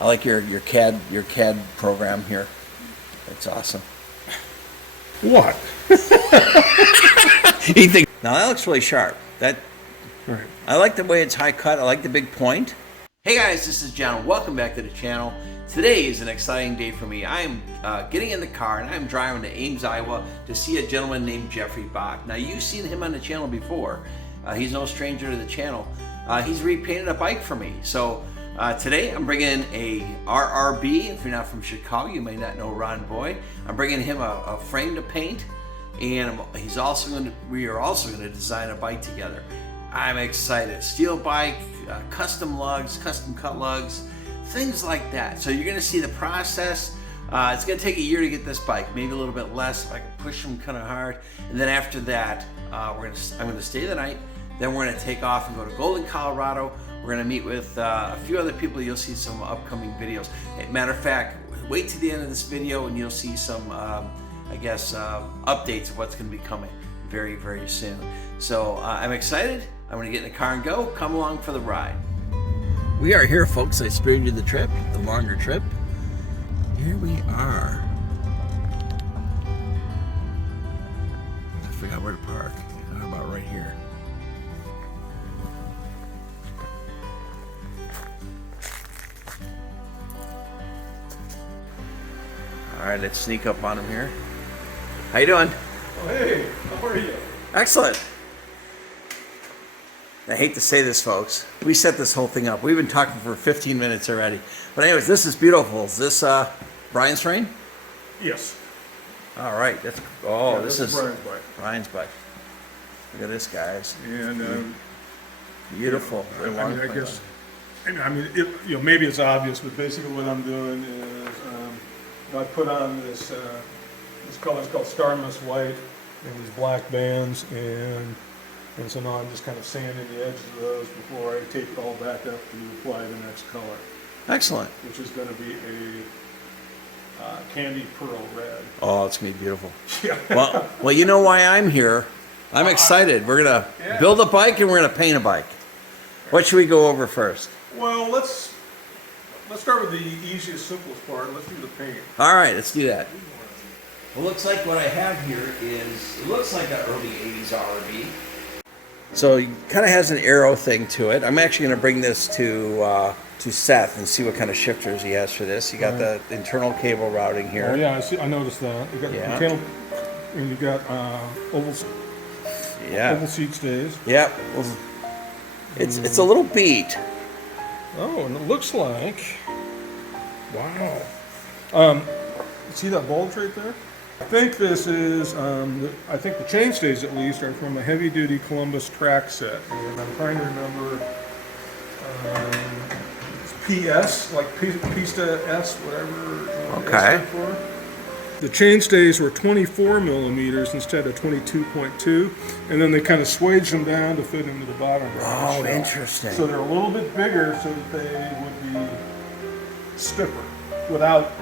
I like your CAD program here. That's awesome. What? You think now that looks really sharp. That Right. I like the way it's high cut. I like the big point. Hey guys, this is John. Welcome back to the channel. Today is an exciting day for me. I am getting in the car and I'm driving to Ames, Iowa to see a gentleman named Jeffrey Bach. Now you've seen him on the channel before. He's no stranger to the channel. He's repainted a bike for me. So today I'm bringing a RRB. If you're not from Chicago, you may not know Ron Boy. I'm bringing him a frame to paint, and we are also going to design a bike together. I'm excited. Steel bike, custom lugs, custom cut lugs, things like that. So you're going to see the process. It's going to take a year to get this bike, maybe a little bit less if I can push them kind of hard. And then after that, I'm going to stay the night. Then we're going to take off and go to Golden, Colorado. We're going to meet with a few other people. You'll see some upcoming videos. Matter of fact, wait to the end of this video and you'll see some, updates of what's going to be coming very, very soon. So I'm excited. I'm going to get in the car and go. Come along for the ride. We are here, folks. I spared you the trip, the longer trip. Here we are. I forgot where to park. How about right here? All right, let's sneak up on him here. How you doing? Oh, hey, how are you? Excellent. I hate to say this, folks. We set this whole thing up. We've been talking for 15 minutes already. But anyways, this is beautiful. Is this Brian's frame? Yes. All right. This is Brian's bike. Brian's bike. Look at this, guys. And Beautiful. Maybe it's obvious, but basically what I'm doing is I put on this color. It's called Star Mist White, and these black bands, and so now I'm just kind of sanding the edges of those before I tape it all back up to apply the next color. Excellent. Which is going to be a candy pearl red. Oh, it's going to be beautiful. Yeah. Well, you know why I'm here. I'm excited. We're going to build a bike and we're going to paint a bike. What should we go over first? Well, let's start with the easiest, simplest part. Let's do the paint. All right, let's do that. Well, looks like what I have here it looks like an early 80s RV. So it kind of has an arrow thing to it. I'm actually going to bring this to Seth and see what kind of shifters he has for this. You got the internal cable routing here. Oh yeah, I noticed that. You got internal, and you got oval seat stays. Yep. It's a little beat. Oh, and it looks like, wow. See that bulge right there? I think this is, I think the chain stays at least are from a heavy-duty Columbus track set. And I'm trying to remember, it's PS, like Pista S, whatever. Okay. For. The chain stays were 24 millimeters instead of 22.2, and then they kind of swaged them down to fit into the bottom. Oh, interesting. So they're a little bit bigger so that they would be stiffer without,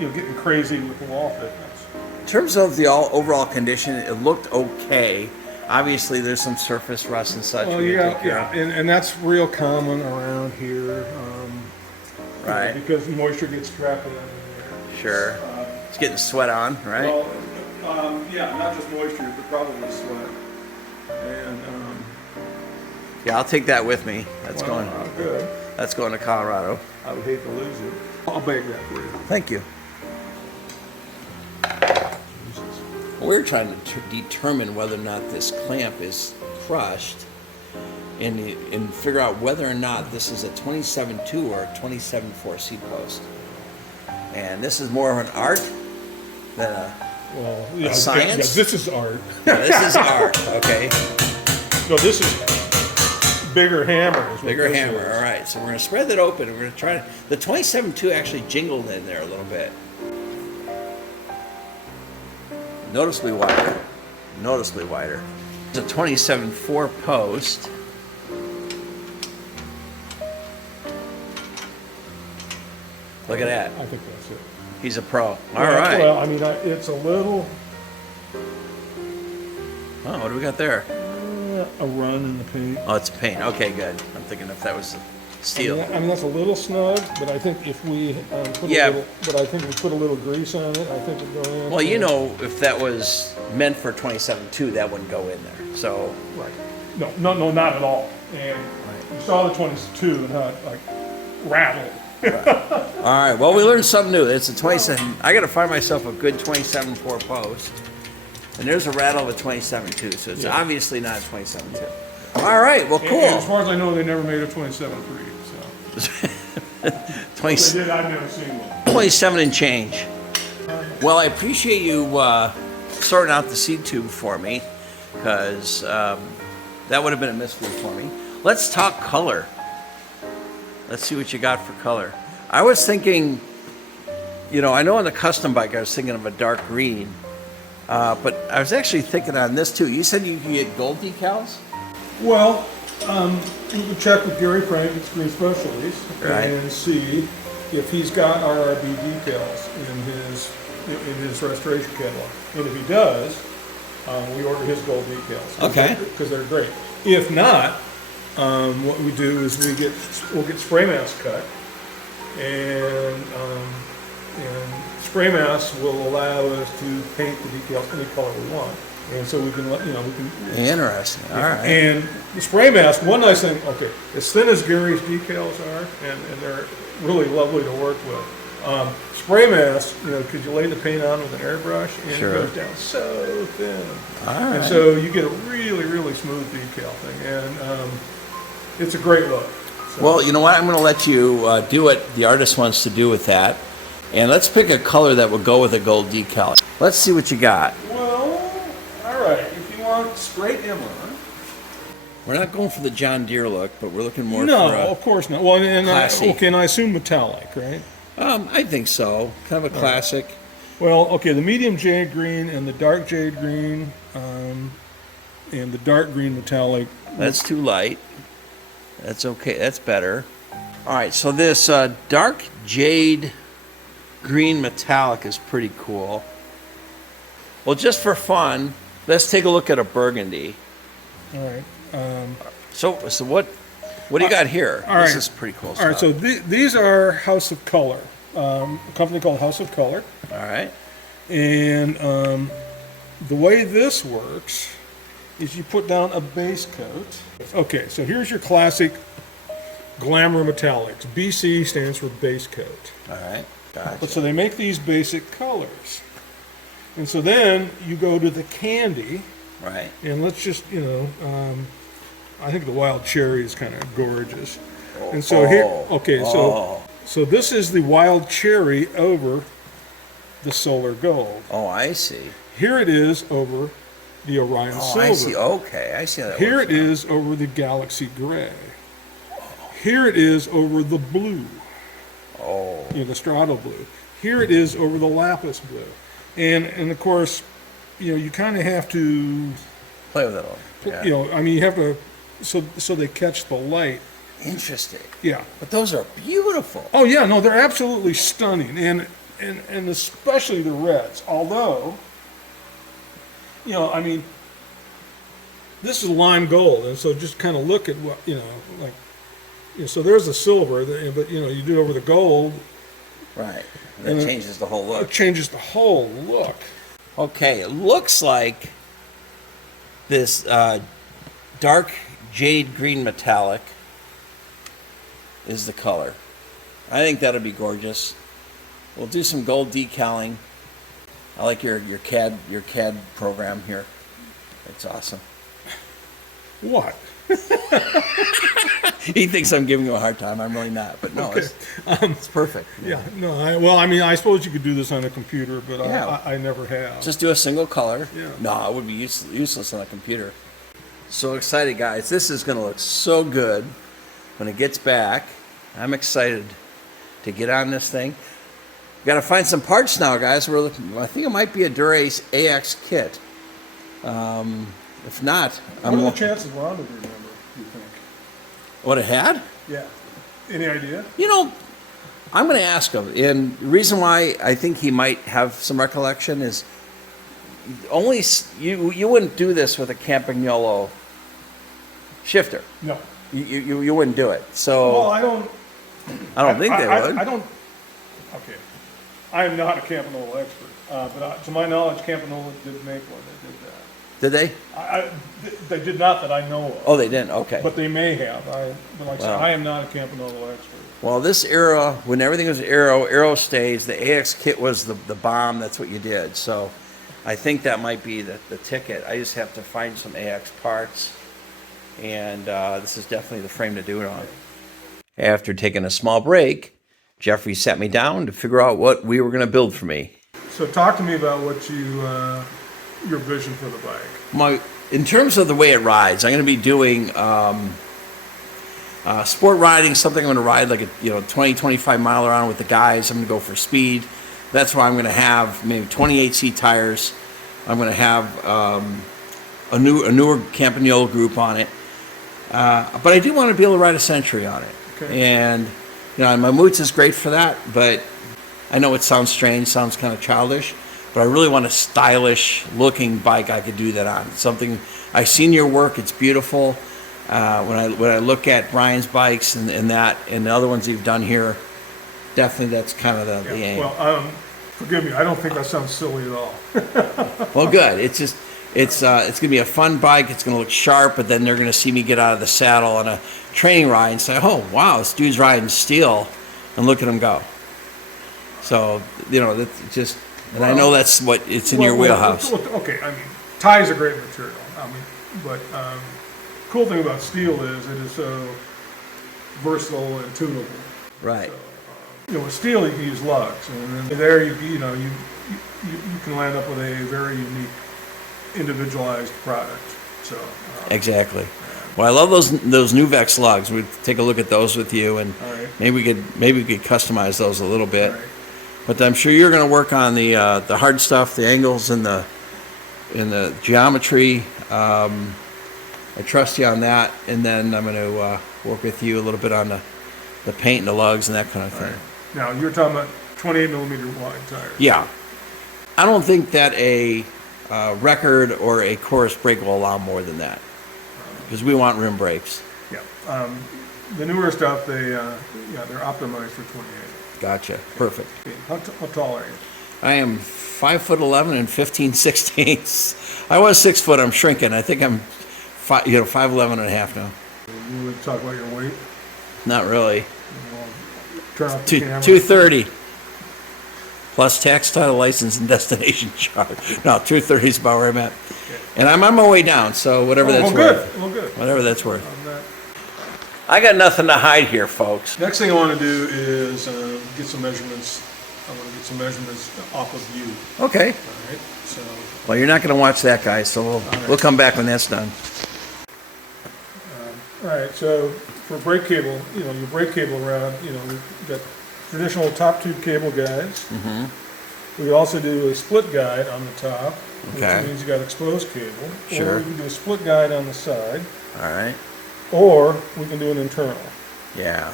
getting crazy with the wall thickness. In terms of the overall condition, it looked okay. Obviously, there's some surface rust and such. Well, yeah, and that's real common around here. Right. Because moisture gets trapped in there. Sure. It's getting sweat on, right? Well, not just moisture, but probably sweat. And yeah, I'll take that with me. That's good. That's going to Colorado. I would hate to lose it. I'll bag that for you. Thank you. We're trying to determine whether or not this clamp is crushed and figure out whether or not this is a 27.2 or a 27.4 seat post. And this is more of an art than a science. Yeah, this is art. Yeah, this is art, okay. No, this is bigger hammer. Bigger hammer, all right. So we're going to spread that open. We're going to try to... The 27.2 actually jingled in there a little bit. Noticeably wider. Noticeably wider. It's a 27.4 post. Look at that. I think that's it. He's a pro. All right. Well, I mean, it's a little... Oh, what do we got there? A run in the paint. Oh, it's paint. Okay, good. I'm thinking if that was steel. I mean, that's a little snug, but I think if we put Yeah. a little, but I think if we put a little grease on it, I think it'd go in. Well, you know, if that was meant for 27.2, that wouldn't go in there. So, Right. No, not at all. And you saw the 22 and how it like rattled. all right. Well, we learned something new. It's a 27. I got to find myself a good 27.4 post. And there's a rattle of a 27.2, so it's obviously not a 27.2. All right. Well, cool. And as far as I know, they never made a 27.3. So 20, if they did, I've never seen one. 27 and change. Well, I appreciate you sorting out the seed tube for me, because that would have been a mystery for me. Let's talk color. Let's see what you got for color. I was thinking, you know, I know on the custom bike I was thinking of a dark green, but I was actually thinking on this too. You said you can get gold decals? Well, we can check with Gary Frank at Screen Specialties Right. and see if he's got RRB decals in his restoration catalog. And if he does, we order his gold decals. Okay. Because they're great. If not, what we do is we'll get spray mask cut, and spray mask will allow us to paint the decals any color we want. And so we can Interesting. All right. and the spray mask, one nice thing, okay, as thin as Gary's decals are, and they're really lovely to work with. Spray mask, because you lay the paint on with an airbrush, and Sure. it goes down so thin. All right. And so you get a really, really smooth decal thing, and it's a great look. So, Well, you know what? I'm going to let you do what the artist wants to do with that. And let's pick a color that will go with a gold decal. Let's see what you got. well, all right, if you want straight Emma. We're not going for the John Deere look, but we're looking more No, for a... of course not. Well, classy. and I assume metallic, right? I think so. Kind of a classic. Well, okay, the medium jade green and the dark jade green, and the dark green metallic. That's too light. That's okay. That's better. All right, so this dark jade green metallic is pretty cool. Well, just for fun, let's take a look at a burgundy. All right. So what do you got here? all This right. is pretty cool All stuff. right, so these are House of Color, a company called House of Color. All right. And the way this works is you put down a base coat. Okay, so here's your classic Glamour Metallics. BC stands for base coat. All right. Gotcha. But so they make these basic colors. And so then you go to the candy, Right. and let's just, I think the wild cherry is kind of gorgeous. And so here, okay, so this is the wild cherry over the solar gold. Oh, I see. Here it is over the Orion Oh, silver. I see. Okay, I see how that Here works it now. is over the Galaxy gray. Here it is over the blue, Oh, the strato blue. Here it is over the lapis blue. And of course, you kind of have to, play with it a little. Yeah. you have to, so they catch the light. Interesting. Yeah. But those are beautiful. Oh yeah, no, they're absolutely stunning, and especially the reds. Although, this is lime gold, and so just kind of look at what so there's the silver, but you do it over the gold, Right. That changes the whole it look. changes the whole look. Okay, it looks like this dark jade green metallic is the color. I think that'll be gorgeous. We'll do some gold decaling. I like your CAD program here. It's awesome. What? He thinks I'm giving you a hard time. I'm really not, but no, Okay. it's perfect. Yeah, no, I suppose you could do this on a computer, but Yeah. I never have. Just do a single color. Yeah. No, it would be useless on a computer. So excited, guys. This is going to look so good when it gets back. I'm excited to get on this thing. Got to find some parts now, guys. I think it might be a Dura-Ace AX kit. If not, What are the chances Ron would remember, do you think? What it had? Yeah. Any idea? I'm going to ask him. And the reason why I think he might have some recollection is you wouldn't do this with a Campagnolo shifter. No. you wouldn't do it. So Well, I don't. I don't think they would. I don't. Okay, I am not a Campanola expert, but to my knowledge, Campanola did make one that did that. Did they? They did not that I know of. Oh, they didn't. Okay. But they may have. But like I said, Wow. I am not a Campanola expert. Well, this era, when everything was Aero stays, the AX kit was the bomb. That's what you did. So I think that might be the ticket. I just have to find some AX parts. And this is definitely the frame to do it on. After taking a small break, Jeffrey sat me down to figure out what we were going to build for me. So talk to me about what your vision for the bike. In terms of the way it rides, I'm going to be doing sport riding, something I'm going to ride like a 20, 25 mile around with the guys. I'm going to go for speed. That's why I'm going to have maybe 28C tires. I'm going to have a newer Campagnola group on it. But I do want to be able to ride a Century on it. Okay. And my Moots is great for that, but I know it sounds strange, sounds kind of childish, but I really want a stylish looking bike I could do that on. Something I've seen your work, it's beautiful. When I look at Brian's bikes and the other ones you've done here, definitely that's kind of the aim. Well, forgive me, I don't think that sounds silly at all. Well, good. It's gonna be a fun bike. It's gonna look sharp, but then they're gonna see me get out of the saddle on a training ride and say, "Oh, wow, this dude's riding steel," and look at him go. So that's just, and I know that's what it's in your wheelhouse. Okay, I mean, tie is a great material. But cool thing about steel is it is so versatile and tunable. Right. So, with steel you can use lugs, and then there you can land up with a very unique, individualized product. So Exactly. Well, I love those new Vex lugs. We'd take a look at those with you, and maybe we could customize those a little bit. Right. But I'm sure you're going to work on the hard stuff, the angles and the geometry. I trust you on that, and then I'm going to work with you a little bit on the paint and the lugs and that kind of thing. Right. Now you're talking about 28 millimeter wide tires. Yeah, I don't think that a record or a chorus brake will allow more than that, because we want rim brakes. Yeah. The newer stuff, they're optimized for 28. Gotcha. Perfect. Okay. How tall are you? I am 5'11" and 15/16. I was 6 foot. I'm shrinking. I think I'm 5'11" and a half now. You would talk about your weight. Not really. Turn off the camera. 230 plus tax, title, license, and destination charge. No, 230 is about where I'm at. Okay. And I'm on my way down, so whatever that's worth. Well, good. Whatever that's worth. On that. I got nothing to hide here, folks. Next thing I want to do is get some measurements. I want to get some measurements off of you. Okay. All right. So. Well, you're not going to watch that, guys, so we'll come back when that's done. All right. So for brake cable, your brake cable rod, we've got traditional top tube cable guides. Mm-hmm. We also do a split guide on the top, which means you got exposed cable. Sure. Or we can do a split guide on the side. All right. Or we can do an internal. Yeah.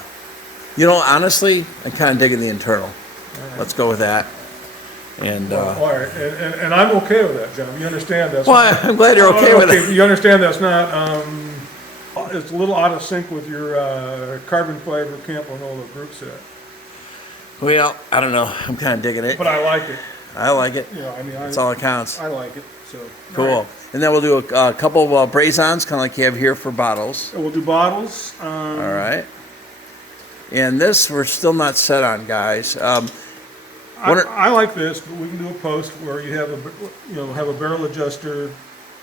Honestly, I'm kind of digging the internal. Right. Let's go with that. And all right, and I'm okay with that, John. You understand that? Well, I'm glad you're okay with it. You understand that's not. It's a little out of sync with your carbon fiber Campanola group set. Well, I don't know. I'm kind of digging it. But I like it. I like it. That's all that counts. I like it. So cool. Right. And then we'll do a couple of braze-ons, kind of like you have here for bottles. We'll do bottles. All right. And this we're still not set on, guys. I like this, but we can do a post where you have a barrel adjuster.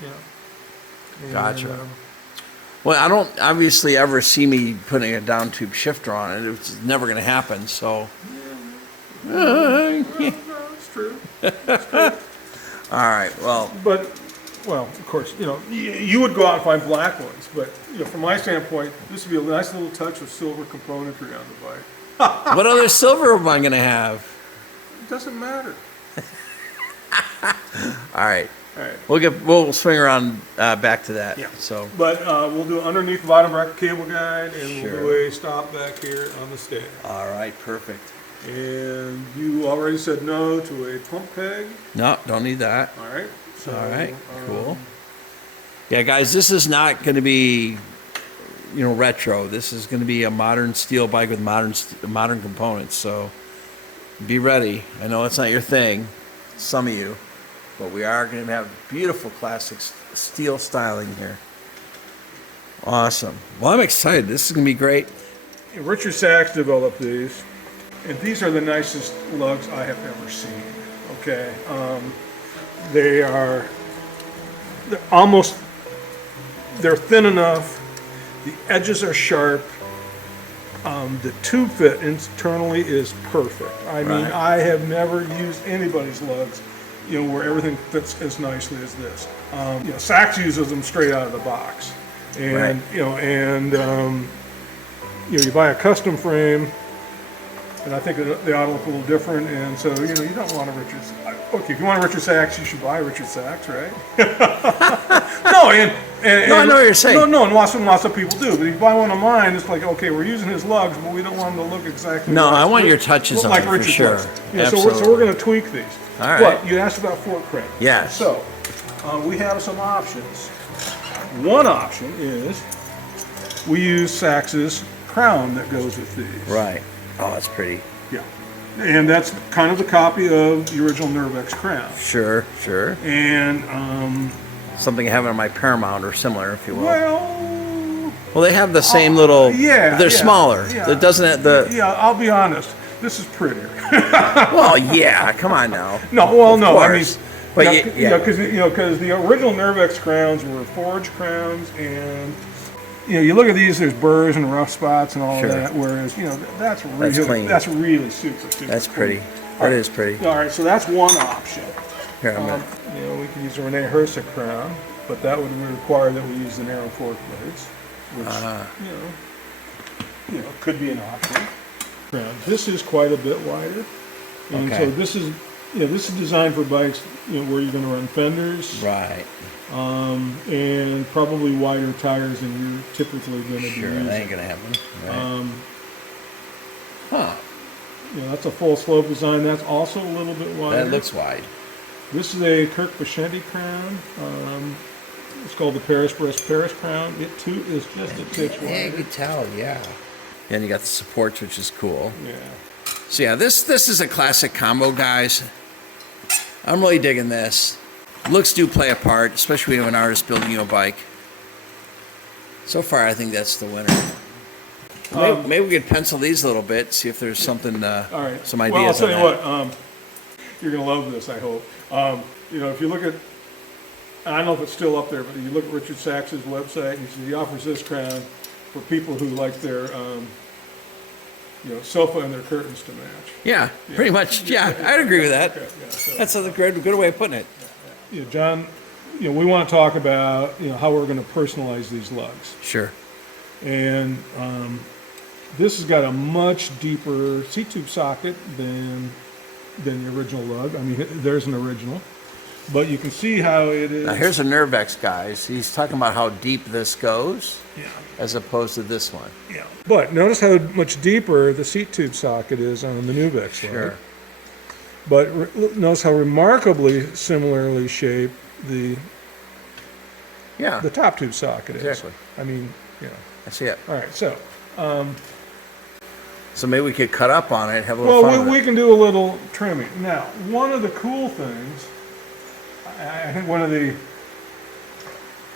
And, gotcha. Well, I don't obviously ever see me putting a down tube shifter on it. It's never going to happen. So. No, it's true. It's true. All right. Well. Well, of course, you would go out and find black ones, but from my standpoint, this would be a nice little touch of silver componentry on the bike. What other silver am I going to have? It doesn't matter. All right. We'll swing around back to that. Yeah. So. But we'll do underneath bottom bracket cable guide, and we'll do a stop back here on the stand. All right. Perfect. And you already said no to a pump peg. No, don't need that. All right. So, all right. Cool. Yeah, guys, this is not going to be retro. This is going to be a modern steel bike with modern components. So be ready. I know it's not your thing, some of you, but we are going to have beautiful classic steel styling here. Awesome. Well, I'm excited. This is going to be great. Richard Sachs developed these, and these are the nicest lugs I have ever seen. Okay, they're thin enough. The edges are sharp. The tube fit internally is perfect. I mean, Right. I have never used anybody's lugs, where everything fits as nicely as this. Sachs uses them straight out of the box, and Right. you buy a custom frame, and I think they ought to look a little different. And so you don't want a Richard. Okay, if you want a Richard Sachs, you should buy a Richard Sachs, right? No, No, I know what you're saying. No, and lots of people do. But if you buy one of mine, it's like, okay, we're using his lugs, but we don't want them to look exactly. No, like I want your touches look on like it for Richard's sure. lugs. Yeah, so Absolutely. we're going to tweak these. All right. But you asked about fork crane. Yes. So we have some options. One option is we use Sachs's crown that goes with these. Right. Oh, that's pretty. Yeah. And that's kind of the copy of the original Nervex crown. Sure. And, Something I have on my Paramount or similar, if you will. well, They have the same little. yeah. They're yeah, smaller. yeah. It doesn't have the. Yeah, I'll be honest. This is prettier. Well, yeah. Come on now. No, well, Of no. I mean, course. But yeah. because the original Nervex crowns were forged crowns, and you look at these. There's burrs and rough spots and all Sure. of that. Whereas that's That's really clean. That's really super. That's clean. pretty. All That right. is pretty. All right, so that's one option. Here, I'm gonna. We can use a Rene Hersick crown, but that would require that we use the narrow fork blades, which could be an option. Crown. This is quite a bit wider, and Okay. so this is designed for bikes where you're going to run fenders, Right. and probably wider tires than you're typically going to be Sure. using. That ain't gonna happen. Right. Huh. That's a full slope design. That's also a little bit wider. That looks wide. This is a Kirk Vicente crown. It's called the Paris crown. It too is just a titch Yeah, you wider. can tell. Yeah. And you got the supports, which is cool. Yeah. So yeah, this is a classic combo, guys. I'm really digging this. Looks do play a part, especially when you have an artist building you a bike. So far, I think that's the winner. Maybe we could pencil these a little bit, see if there's something, All right. some Well, I'll ideas tell you on that. what. You're gonna love this. I hope. If you look at, I don't know if it's still up there, but if you look at Richard Sachs's website, he offers this crown for people who like their, sofa and their curtains to match. Yeah, pretty much. Yeah, I'd agree with that. Okay, yeah, so, That's a good way of putting it. John, we want to talk about how we're going to personalize these lugs. Sure. And this has got a much deeper seat tube socket than the original lug. I mean, there's an original, but you can see how it is. Now here's a Nervex, guys. He's talking about how deep this goes, as opposed to this one. Yeah. But notice how much deeper the seat tube socket is on the Nuvex Sure. lug. But notice how remarkably similarly shaped the Yeah. top tube socket is. Exactly. I mean, I see it. All right, so. So maybe we could cut up on it, have a little fun Well, with we it. can do a little trimming. Now, one of the cool things, I think one of the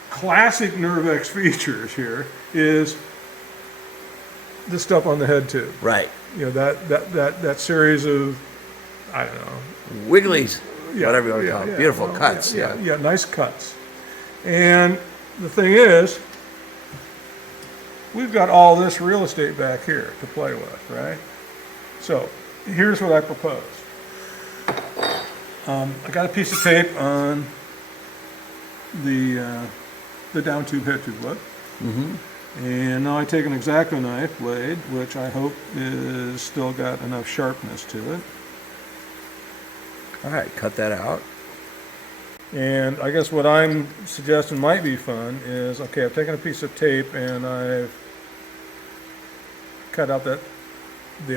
classic Nervex features here is the stuff on the head tube. Right. That series of, I don't know. Wigglies, Yeah, whatever you want to yeah, call it. yeah, Beautiful well, cuts, yeah. Yeah, nice cuts. And the thing is, we've got all this real estate back here to play with, right? So here's what I propose. I got a piece of tape on the down tube head tube lug. And now I take an X-Acto knife blade, which I hope is still got enough sharpness to it. All right, cut that out. And I guess what I'm suggesting might be fun is, okay, I've taken a piece of tape and I've cut out the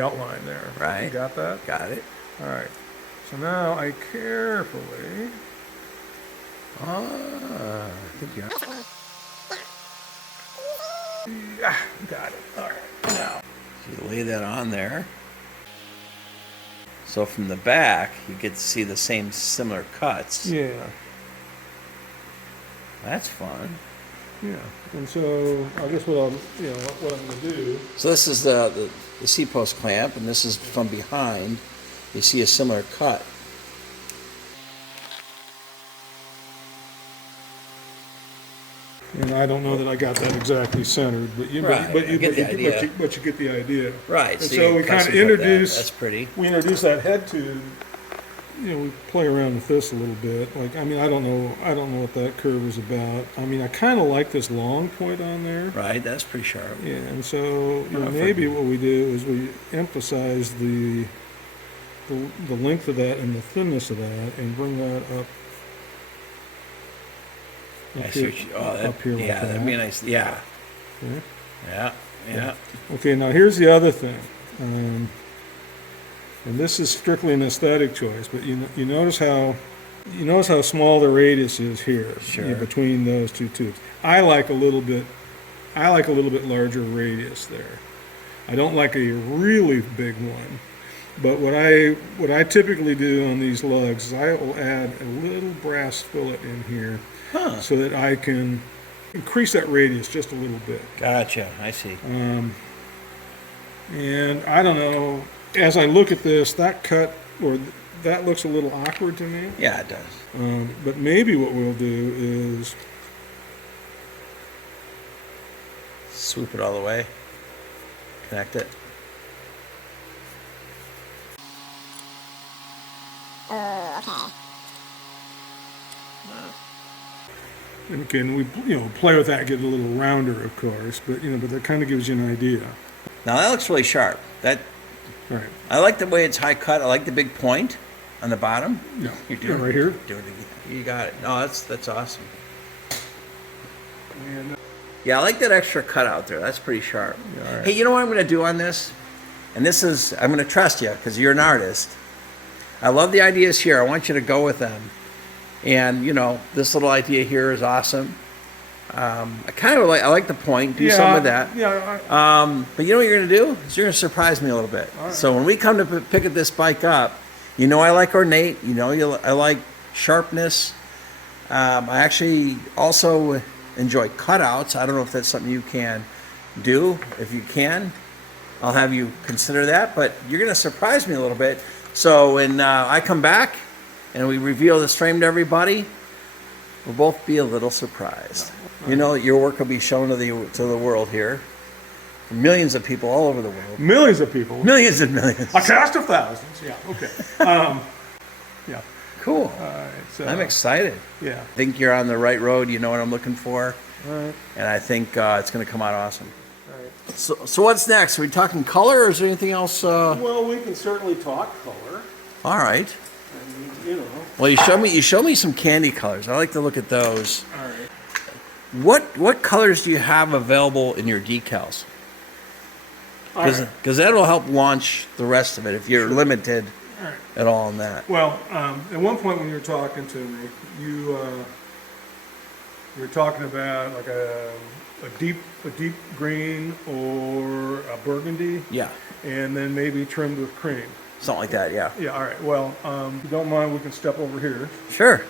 outline there. Right. You got that? Got it. All right. So now I carefully, Ah, good job. Got it. All right. Now. So you lay that on there. So from the back, you get to see the same similar cuts. Yeah. That's fun. Yeah. And so I guess what I'm going to do. So this is the seat post clamp, and this is from behind. You see a similar cut. And I don't know that I got that exactly centered, but you Right, but I you get the idea. But you get the idea. Right. And So, so you we kind custom of cut that. introduce. That's pretty. We introduce that head tube. We play around with this a little bit. Like, I mean, I don't know what that curve is about. I mean, I kind of like this long point on there. Right. That's pretty sharp. Yeah, and so for- maybe what we do is we emphasize the length of that and the thinness of that, and bring that up. I see what you, up here like yeah, that'd be a nice. Yeah. Okay. Yeah. Okay, now here's the other thing, and this is strictly an aesthetic choice. But you notice how small the radius is here Sure. between those two tubes. I like a little bit larger radius there. I don't like a really big one. But what I typically do on these lugs is I will add a little brass fillet in here, so that I can increase that radius just a little bit. Gotcha. I see. And I don't know, as I look at this, that cut that looks a little awkward to me. Yeah, it does. But maybe what we'll do is Swoop it all the way. Connect it. okay, and we play with that, get it a little rounder, of course. But but that kind of gives you an idea. Now that looks really sharp. Right. I like the way it's high cut. I like the big point on the bottom. Yeah. You're doing right here. Doing it. You got it. No, that's awesome. And Yeah, I like that extra cut out there. That's pretty sharp. Yeah, all right. Hey, you know what I'm going to do on this? And this is, I'm going to trust you because you're an artist. I love the ideas here. I want you to go with them. And, this little idea here is awesome. I like the point. Do some of that. Yeah. But you know what you're going to do? Is you're going to surprise me a little bit. Right. So when we come to pick this bike up, I like ornate. I like sharpness. I actually also enjoy cutouts. I don't know if that's something you can do. If you can, I'll have you consider that. But you're going to surprise me a little bit. So when I come back and we reveal this frame to everybody, we'll both be a little surprised. Your work will be shown to the world here. Millions of people all over the world. Millions of people. Millions and millions. A cast of thousands. Yeah. Okay. Yeah. Cool. All right. So I'm excited. Yeah. I think you're on the right road. You know what I'm looking for. All right. And I think it's going to come out awesome. All right. So what's next? Are we talking color or is there anything else? Well, we can certainly talk color. All right. And, Well, you showed me some candy colors. I like to look at those. All right. What colors do you have available in your decals? All right. Because that will help launch the rest of it if you're limited All right. at all in that. Well, at one point when you were talking to me, you were talking about like a deep green or a burgundy, Yeah, and then maybe trimmed with cream. something like that. Yeah. Yeah. All right. Well, if you don't mind, we can step over here. Sure.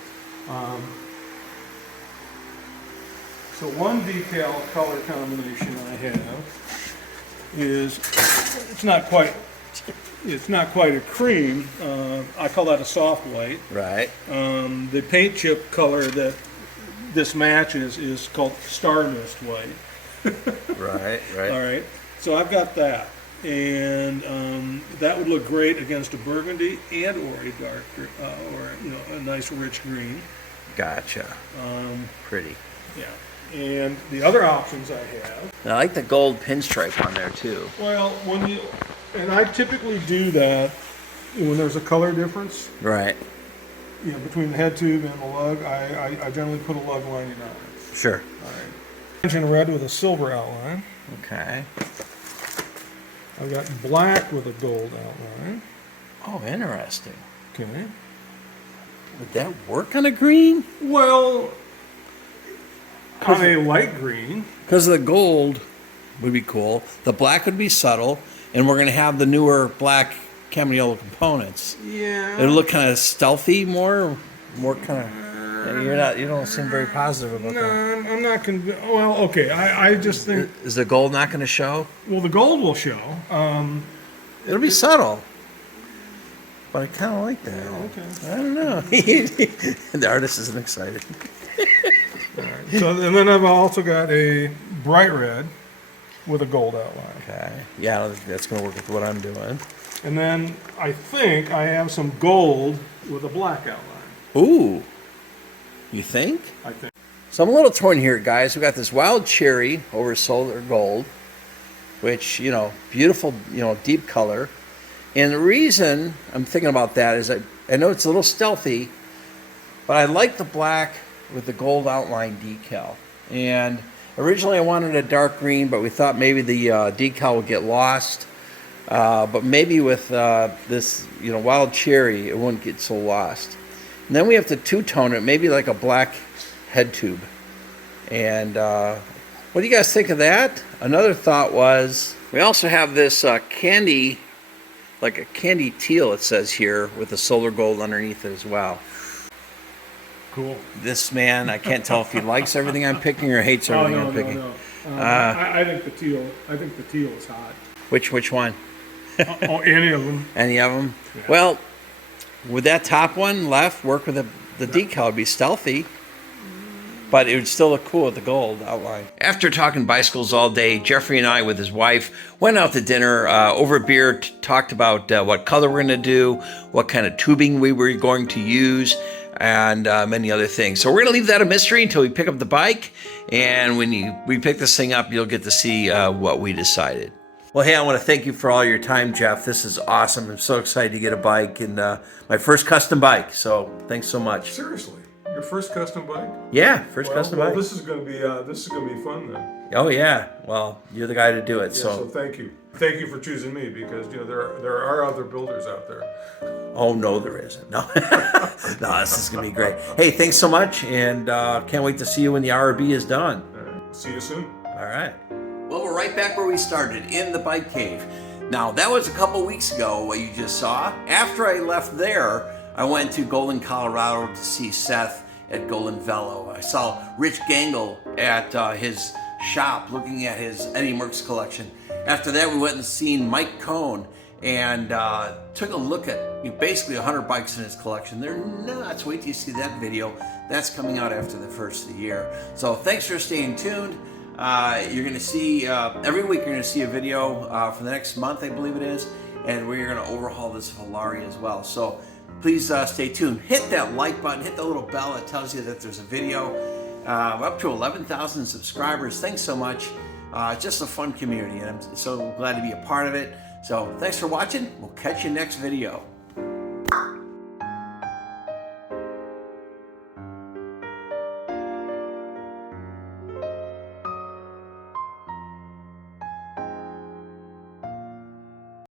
So one decal color combination I have is it's not quite a cream. I call that a soft white. Right. The paint chip color that this matches is called Star Mist white. Right. All right. So I've got that, and that would look great against a burgundy and or a dark or a nice rich green. Gotcha. Pretty. Yeah. And the other options I have. And I like the gold pinstripe on there too. Well, and I typically do that when there's a color difference, Right. between the head tube and the lug. I generally put a lug lining on it. Sure. All right. Engine red with a silver outline. Okay. I've got black with a gold outline. Oh, interesting. Okay. Would that work on a green? Well, on a light green. Because of the gold would be cool. The black would be subtle, and we're gonna have the newer black Caminolo components. Yeah. It'll look kind of stealthy, more kind of. You don't seem very positive about that. No, I'm not convinced. Well, okay. I just think. Is the gold not going to show? Well, the gold will show. It'll be subtle. But I kind of like that. Okay. I don't know. The artist isn't excited. All right. So, and then I've also got a bright red with a gold outline. Okay. Yeah, I don't think that's going to work with what I'm doing. And then I think I have some gold with a black outline. Ooh. You think? I think. So I'm a little torn here, guys. We got this wild cherry over solar gold, which, beautiful, deep color. And the reason I'm thinking about that is I know it's a little stealthy, but I like the black with the gold outline decal. And originally I wanted a dark green, but we thought maybe the decal would get lost. But maybe with this, wild cherry, it wouldn't get so lost. And then we have to two-tone it, maybe like a black head tube. And what do you guys think of that? Another thought was, we also have this candy, like a candy teal, it says here, with the solar gold underneath it as well. Cool. This man, I can't tell if he likes everything I'm picking or hates everything I'm picking. No. I think the teal. I think the teal is hot. Which one? Any of them. Any of them? Yeah. Well, would that top one left work with the decal? It'd be stealthy, but it would still look cool with the gold outline. After talking bicycles all day, Jeffrey and I, with his wife, went out to dinner over beer, talked about what color we're going to do, what kind of tubing we were going to use, and many other things. So we're going to leave that a mystery until we pick up the bike, and when we pick this thing up, you'll get to see what we decided. Well, hey, I want to thank you for all your time, Jeff. This is awesome. I'm so excited to get a bike, and my first custom bike. So thanks so much. Seriously, your first custom bike? Yeah, first custom bike. This is going to be fun then. Oh yeah. Well, you're the guy to do it. Yeah, so thank you. Thank you for choosing me because there are other builders out there. Oh no, there isn't. No, no, this is gonna be great. Hey, thanks so much, and can't wait to see you when the RB is done. All right. See you soon. All right. Well, we're right back where we started, in the bike cave. Now, that was a couple weeks ago, what you just saw. After I left there, I went to Golden, Colorado to see Seth at Golden Velo. I saw Rich Gangle at his shop looking at his Eddie Merckx collection. After that, we went and seen Mike Cohn and took a look at basically 100 bikes in his collection. They're nuts. Wait till you see that video. That's coming out after the first of the year. So thanks for staying tuned. You're going to see, every week you're going to see a video for the next month, I believe it is, and we're going to overhaul this Volare as well. So please stay tuned. Hit that like button, hit the little bell that tells you that there's a video. We're up to 11,000 subscribers. Thanks so much. Just a fun community, and I'm so glad to be a part of it. So thanks for watching. We'll catch you next video.